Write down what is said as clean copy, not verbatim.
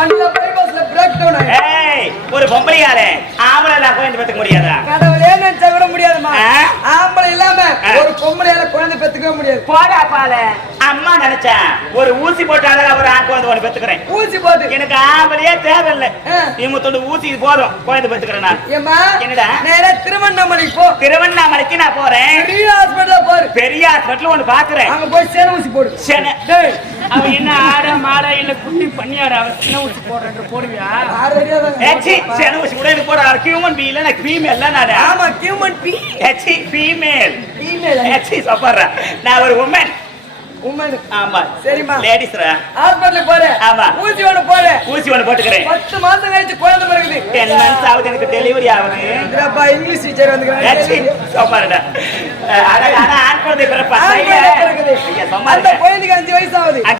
வண்டியில பைபாஸ்ல break down. ஏய் ஒரு பொம்பளையால ஆம்பளை நான் குழந்தை பெத்துக்க முடியாதா? கடவுளே நினைச்சா கூட முடியாதுமா. ஆம்பளை இல்லாம ஒரு பொம்பளையால குழந்தை பெத்துக்கவே முடியாது. போடா பால. அம்மா நினைச்சா ஒரு ஊசி போட்டாலும் ஒரு ஆண் குழந்தை ஒன்று பெத்துக்கிறேன். ஊசி போட்டு எனக்கு ஆம்பளையே தேவையில்லை. இவங்க ஊசி போதும் குழந்தை பெத்துக்கிறேன் நான். ஏமா என்னடா நேரா திருவண்ணாமலைக்கு போ. திருவண்ணாமலைக்கு நான் போறேன். பெரிய ஹாஸ்பிடல்ல போற. பெரிய ஹாஸ்பிடல் ஒன்று பாக்குறேன். அங்க போய் சேன ஊசி போடு. சேன டேய் அவன் என்ன ஆட மாட இல்ல குட்டி பண்ணியாட அவன் சின்ன ஊசி போடுறேன்னு போடுவியா? ஏச்சி சேன ஊசி கூட இது போட ஹியூமன் பீ இல்ல நான் ஃபீமேல் தான் நான். ஆமா ஹியூமன் பீ. ஏச்சி ஃபீமேல். ஃபீமேல். ஏச்சி சப்பறா. நான் ஒரு உமன். உமன். ஆமா. சரிமா. லேடிஸ்ரா. ஹாஸ்பிடல்ல போற. ஆமா. ஊசி ஒன்னு போற. ஊசி ஒன்னு போட்டுக்கறேன். 10 மாசம் கழிச்சு குழந்தை பிறகுது. 10 months ஆகுது எனக்கு டெலிவரி ஆகுது. இதுப்பா இங்கிலீஷ் டீச்சர் வந்துக்கறாங்க. ஏச்சி சப்பறடா. ஆனா ஆண் குழந்தை பிறப்பா. அந்த குழந்தைக்கு 5 வயசு ஆகுது.